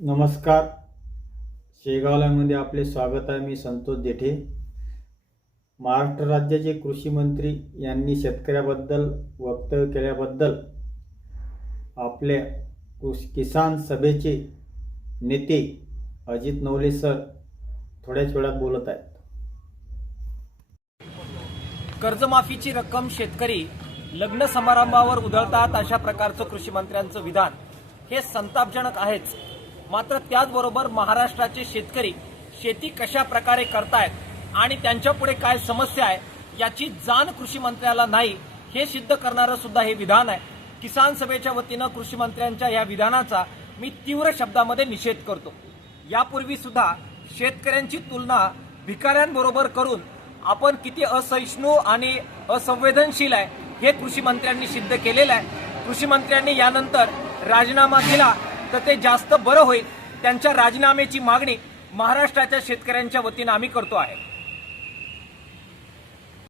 नमस्कार. शेगावलामध्ये आपले स्वागत आहे. मी संतोष देठे. महाराष्ट्र राज्याचे कृषी मंत्री यांनी शेतकऱ्याबद्दल वक्तव्य केल्याबद्दल आपल्या कृषी किसान सभेचे नेते अजित नवले सर थोड्याच वेळात बोलत आहेत. कर्जमाफीची रक्कम शेतकरी लग्न समारंभावर उधळतात अशा प्रकारचं कृषी मंत्र्यांचं विधान. हे संतापजनक आहेच. मात्र त्याचबरोबर महाराष्ट्राचे शेतकरी शेती कशा प्रकारे करतायत आणि त्यांच्यापुढे काय समस्या आहे याची जाण कृषी मंत्र्याला नाही हे सिद्ध करणारं सुद्धा हे विधान आहे. किसान सभेच्या वतीनं कृषी मंत्र्यांच्या या विधानाचा मी तीव्र शब्दामध्ये निषेध करतो. यापूर्वी सुद्धा शेतकऱ्यांची तुलना भिकाऱ्यांबरोबर करून आपण किती असहिष्णू आणि असंवेदनशील आहे हे कृषी मंत्र्यांनी सिद्ध केलेलं आहे. कृषी मंत्र्यांनी यानंतर राजीनामा दिला तर ते जास्त बरं होईल. त्यांच्या राजीनाम्याची मागणी महाराष्ट्राच्या शेतकऱ्यांच्या वतीनं आम्ही करतो आहे.